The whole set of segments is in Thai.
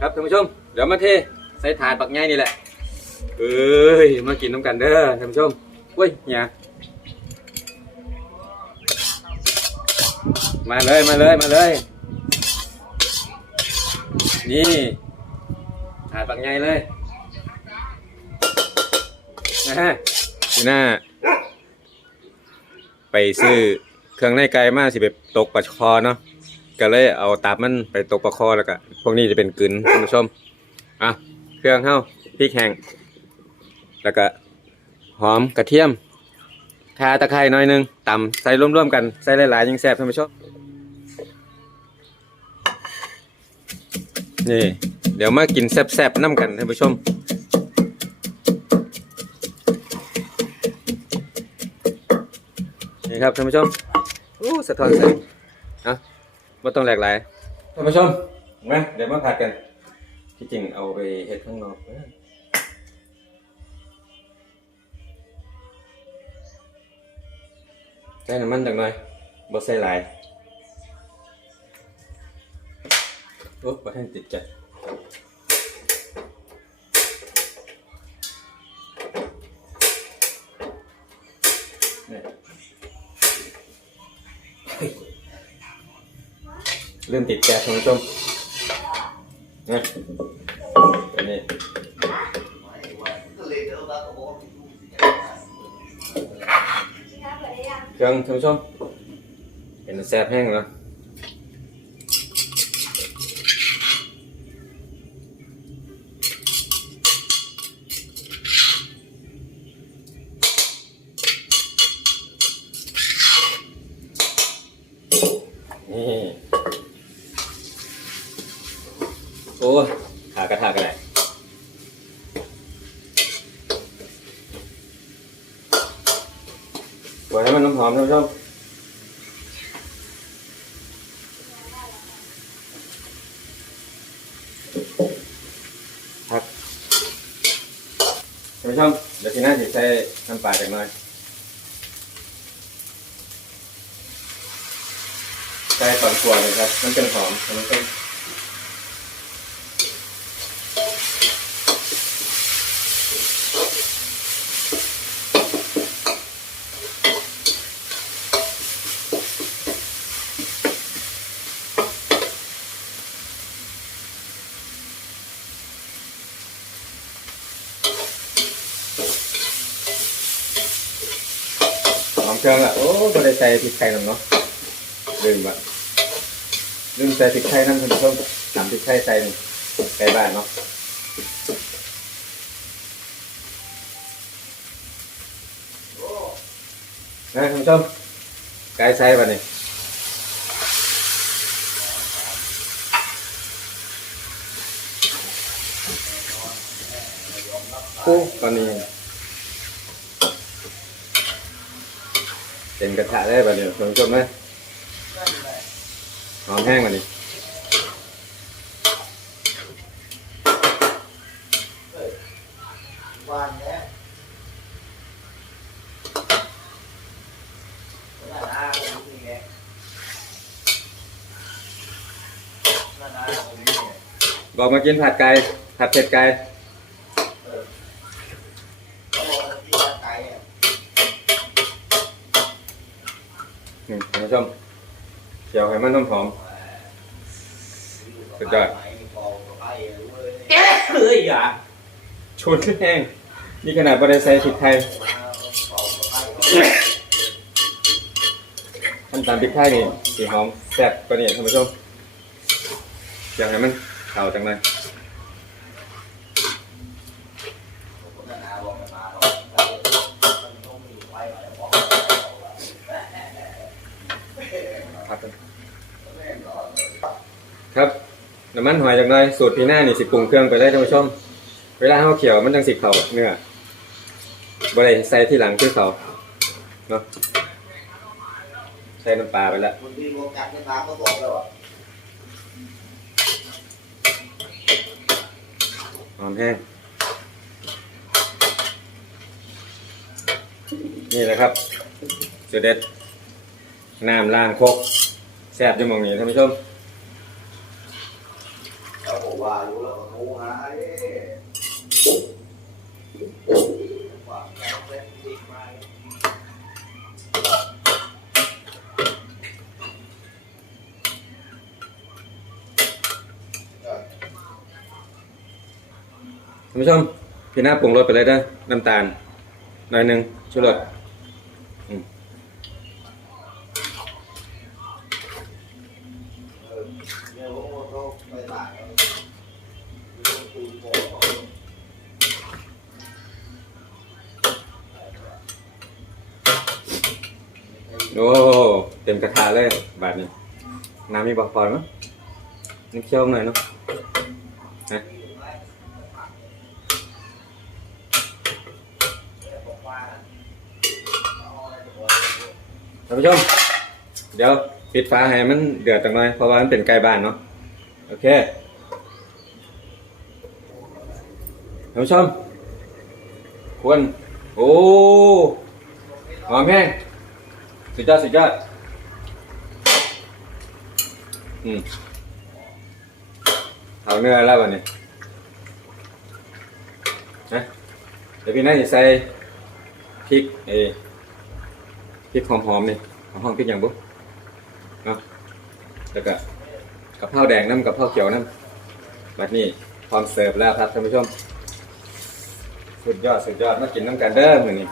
ครับท่านผู้ชม เดี๋ยวมาเทใส่ถาดปักง่ายนี่แหละ เอ้ย มากินน้ำกันเด้อท่านผู้ชมเว้ยเนี่ยมาเลยมาเลยมาเลย นี่ถาดปักง่ายเลยนะฮะนี่น่าไปซื้อเครื่องในไก่มาสิไปตกปลาคอเนาะ ก็เลยเอาตับมันไปตกปลาคอแล้วก็พวกนี้จะเป็นกึนท่านผู้ชมอะเครื่องเข้าพริกแห้งแล้วก็หอมกระเทียมข่าตะไคร้หน่อยหนึงตำใส่ร่วมๆกันใส่หลายๆยิ่งแซ่บท่านผู้ชมนี่เดี๋ยวมากินแซ่บๆน้ำกันท่านผู้ชม นี่ครับท่านผู้ชม อู้สะท้อนแสงอะ ไม่ต้องแหลกหลายท่านผู้ชมมาเดี๋ยวมาผัดกัน ที่จริงเอาไปเฮ็ดข้างนอกเอ้ยใส่น้ำมันจังหน่อยบ่ใส่หลายโอ้บ่ให้ติดใจ เริ่มติดแก๊สท่านผู้ชมนะอันนี้เครื่องท่านผู้ชมเห็นแซ่บแห้งแล้วนี่ อ้ขากระทะกันไหนปล่อยให้มันน้ำหอมท่านผู้ชมครับท่านผู้ชมเดี๋ยวทีหน้าจะใส่น้ำปลาจักหน่อยใส่ตอนครัวเลยครับ มันเป็นหอมท่านผู้ช เครื่องอะโอ้ไม่ได้ใส่พริกไทยหรอกเนาะลืมว่ะลืมใส่พริกไทยนั่นท่านผู้ชมทำพริกไทยใส่หนึ่งไก่บ้านเนาะนะท่านผู้ชมไก่ใส่ป่ะนี่โอ้ตอนนี้ เต็มกระทะได้ป่ะเนี่ยท่านผู้ชมไหมหอมแห้งป่ะนี่วันเนี้ยนั่นนะผมนี่ไงนั่นนะผมนี่ไงบอกมากินผัดไก่ผัดเผ็ดไก่ เขาบอกว่าที่ร่างกายเนี่ย อืมท่าน ผู้ชมเจียวให้มันน้ำหอมสุดยอดไหนพอกับไอ้รู้เลยเฮ้ยอย่าชุนแห้งนี่ขนาดบริใส่พริกไทยมาพอกับไอ้ขั้นตามพริกไทยนี่สีหอมแซ่บกว่านี้ท่านผู้ชมเจียวให้มันเข้าจังเลย นั่นนะบอกกันมาบอกมันต้องมีไว้หน่อยบอก ครับครับน้ำ มันหอยจังเลยสูตรพี่หน้านี่สิปรุงเครื่องไปเลยท่านผู้ชม เวลาเขาเขียวมันจังสิเขาเนื้อบริใส่ที่หลังคือเขาเนาะใส่น้ำปลาไปแล้วคนที่รวมกันในทางก็บอกแล้วว่าหอมแห้งนี่แหละครับสุดเด็ดน้ำล้างโคกแซ่บจะมองนี้ท่านผู้ชม เขาบอกว่า ว่าอยู่แล้วก็โทรหาเอ๊ะว่าแกเป็นจริงไหม ท่านผู้ชมพี่หน้าปรุงรสไปเลยเด้อน้ำตาลหน่อยหนึ่งชูรสอืมเออเดี๋ยวผมโอ้เต็มกระทะเลยบาทนี้น้ำมีบอกพอมั้ยนี่เคี่ยวหน่อยเนาะานผู้ชม เดี๋ยวปิดฟ้าให้มันเดือดจังหน่อยเพราะว่ามันเป็นไก่บ้านเนาะโอเคท่านผู้ชมควรโอ้หอมแห้งสุดยอดสุดยอดอืมเอาเนื้อแล้ววันนี้นะเดี๋ยวพี่น่าจะใส่พริกเออ พริกหอมๆนี่หอมๆพริกอย่างบุ๊เนาะแล้วก็กะเพราแดงน้ำกะเพราเขียวน้ำบัดนี้พร้อมเสิร์ฟแล้วครับท่านผู้ชม สุดยอดสุดยอดมากินน้ำกันเด้อมือนี้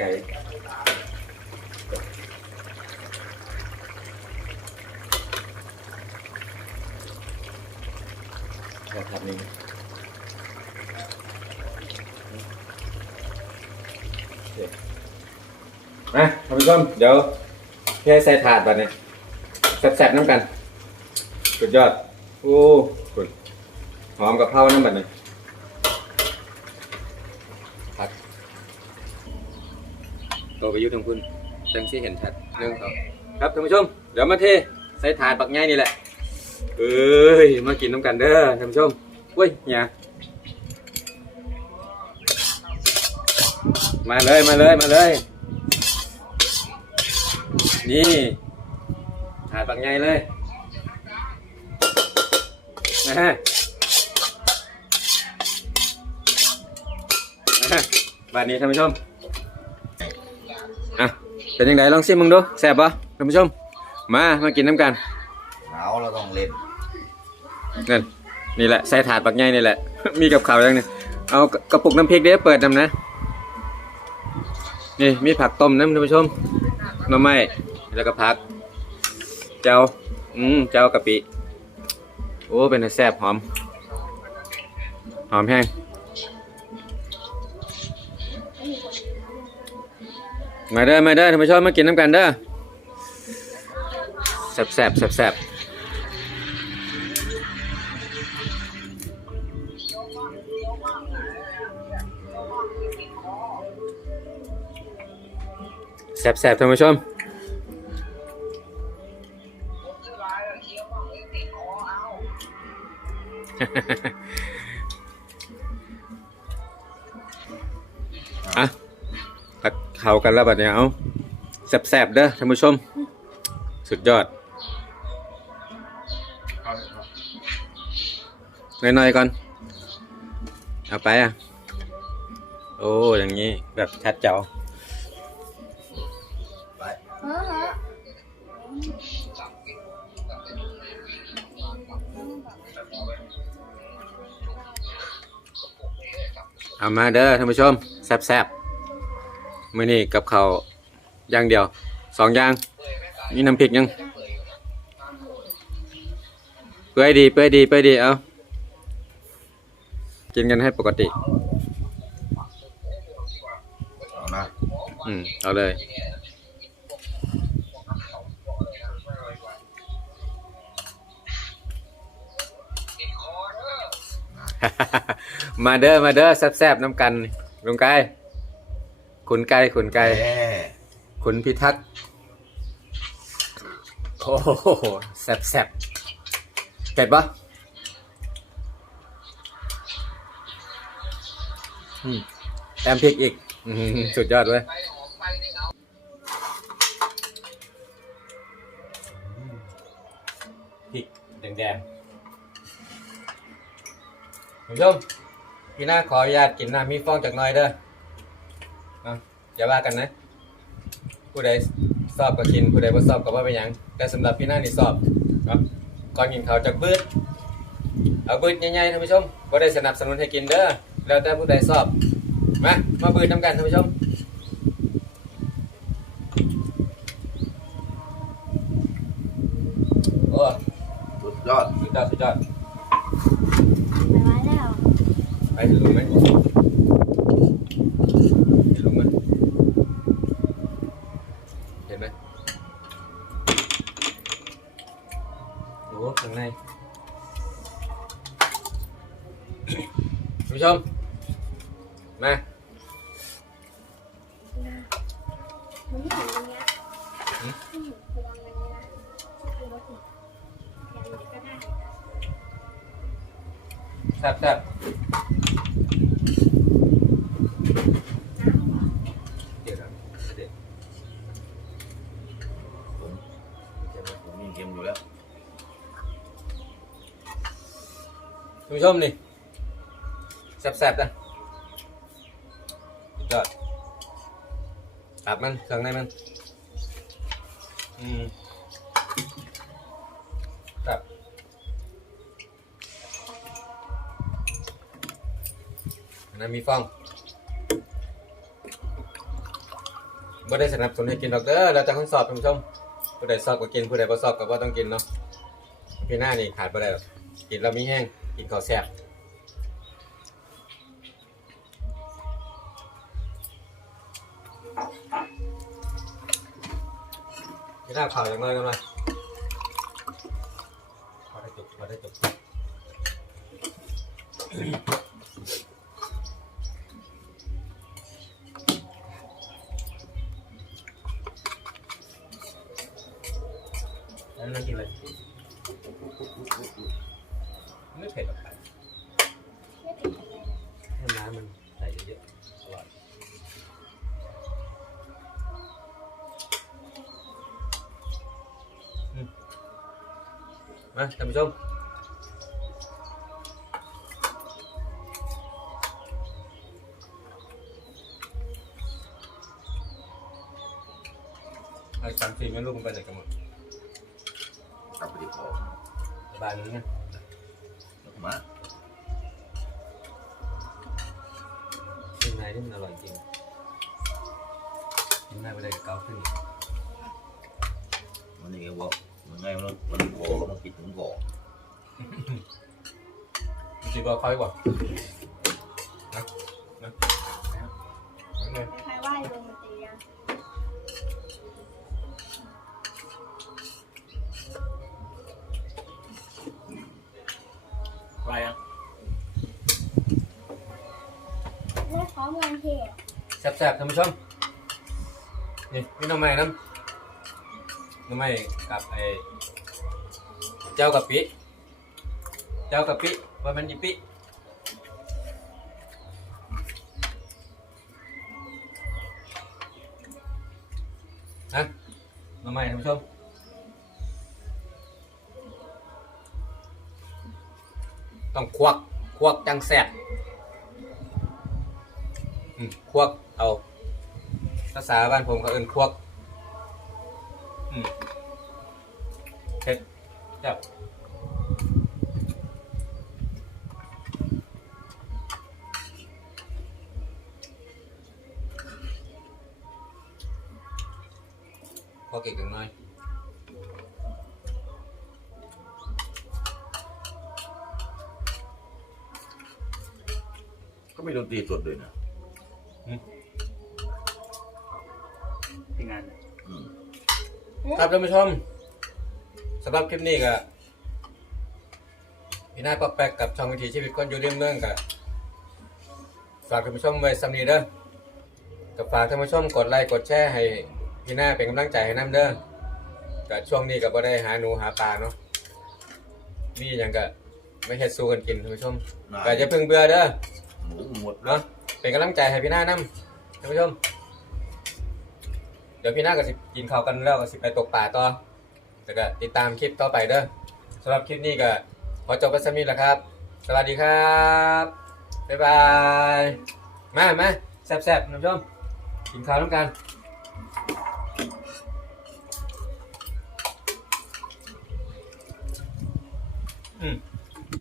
ไก่ นะครับนี่มาท่านผู้ชมเดี๋ยวพี่ใส่ถาดบัดนี้แซ่บๆน้ำกัน สุดยอด โอ้สุดหอมกับเพราน้ำบัดนี้ผัดตัวไปยุทางคุณจังที่เห็นชัดเรื่องเขาครับท่านผู้ชม เดี๋ยวมาเทใส่ถาดบักง่ายนี่แหละ เอ้ยมากินน้ำกันเด้อท่านผู้ชมเว้ยเนี่ยมาเลยมาเลยมาเลย นี่ถาดบักง่ายเลยนะฮะนะฮะบานนี้ท่านผู้ชมอะเป็นยังไงลองชิมมึงดูแซ่บปะท่านผู้ชม มามากินน้ำกันาเราต้องเล่นนั่นนี่แหละใส่ถาดปักใหญ่นี่แหละ มีกับข่าวยังเนี่ยเอากระปุกน้ำพริกเด้เปิดนำนะนี่มีผักต้มน้ำท่านผู้ชมหน่อไม้แล้วก็ผัก เจ้าอืมเจ้ากะปิโอ้เป็นแต่แซ่บหอม หอมแห้งมาเด้อมาเด้อท่านผู้ชมมากินน้ำกันเด้อแซ่บแซ่บแซ่บ แซ่บแซ่บแซ่บท่านผู้ชมอะตักเข้ากันแล้วบัดเนี้ยเอาแซ่บๆเด้อท่านผู้ชม สุดยอดหน่อยๆก่อน เอาไปอะ โอ้อย่างนี้แบบชัดเจ๋ว เอามาเด้อท่านผู้ชมแซ่บๆมื้อนี้กับข้าวอย่างเดียวสองอย่างนี่น้ำพริกยังเปื่อยดีเปื่อยดีเปื่อยดีเอากินกันให้ปกติเอานะอืมเอาเลย มาเด้อมาเด้อแซ่บๆน้ำกันลุงไก่ขุนไก่ขุนไก่ขุนพิทักษ์โอ้โหแซ่บแซ่บเผ็ดปะแอมพริกอีกสุดยอดเลยพริกแดงๆ ผู้ชมพี่หน้าขออนุญาตกินน้ำมีฟองจากหน้อยเด้อเอาอย่าว่ากันนะ ผู้ใดสอบก็กิน ผู้ใดบ่สอบก็ว่าเป็นหยัง แต่สำหรับพี่หน้านี่สอบครับก่อนกินข้าวจากบืดเอาบืดใหญ่ๆท่านผู้ชมบ่ได้สนับสนุนให้กินเด้อแล้วแต่ผู้ใดสอบมามาบืดน้ำกันท่านผู้ชมโอ้สุดยอดสุดยอดสุดยอด ไปไว้แล้ว ไปถึงลุงไหมเห็นลุงไหม ชมนี่แซ่บแซ่บนะสุดยอดตับมันเครื่องในมัน อืมครับอันนั้นมีฟองบ่ได้สนับสนุนให้กินดอกเด้อแล้วแต่คนสอบท่านผู้ชมผู้ใดสอบก็กินผู้ใดบ่สอบก็บ่ต้องกินเนาะพี่หน้านี่ขาดบ่ได้หรอกกินแล้วมีแห้ง กินข้าวแซ่บพี่หน้าข่าวอย่างไรกันมาพอได้จบพอได้จบ มาท่านผู้ชมไอ้สามสี่แม่ลูกมันไปไหนกันหมดกลับไปที่คอบ้านนี้นะแล้วมากินไงที่มันอร่อยจริงกินไงไปเลยกับเกาขึ้นวันนี้ก็บอก มันไงมันมันโกก็มันกินถึงก่อมันจีบอคอยกว่านะนะนะนะคล้ายๆว่าลงมาตีอะอะไรอะแล้วขอเงินเทแซ่บๆท่านผู้ชมนี่นี่น้องใหม่น้ำ น้องใหม่กับไอ้เจ้ากะปิ เจ้ากะปิว่ามันจิปินะน้องใหม่ท่านผู้ชมต้องควักควักจังแซ่บอืมควักเอา ภาษาบ้านผมเขาเอิ้นควัก อืมเผ็ดจับควักอีกหนึ่งหน่อยก็ไม่โดนตีสดด้วยนะ ที่งานน่ะอืม ครับท่านผู้ชมสำหรับคลิปนี้ก็พี่นายปอกแปกกับช่องวิถีชีวิตคนอยู่เรียมเมืองกับฝากท่านผู้ชมไว้สำนีเด้อกับฝากท่านผู้ชมกดไลค์กดแชร์ให้พี่นาเป็นกำลังใจให้น้ำเด้อกับช่วงนี้ก็บ่ได้หาหนูหาปลาเนาะมีอย่างก็ไม่เฮ็ดสู้กันกินท่านผู้ชมน่าก็จะพึ่งเบื่อเด้อหมูหมดเนาะเป็นกำลังใจให้พี่นานํท่านผู้ชมเดี๋ยวพี่หน้าก็สิกินข้าวกันแล้วก็สิไปตกปลาต่อแล้วก็ติดตามคลิปต่อไปเด้อสำหรับคลิปนี้ก็ขอจบไปสักนิดแล้วครับ สวัสดีครับบ๊ายบายมามาแซ่บๆนผู้ชมกินข้าวน้ำกันอืม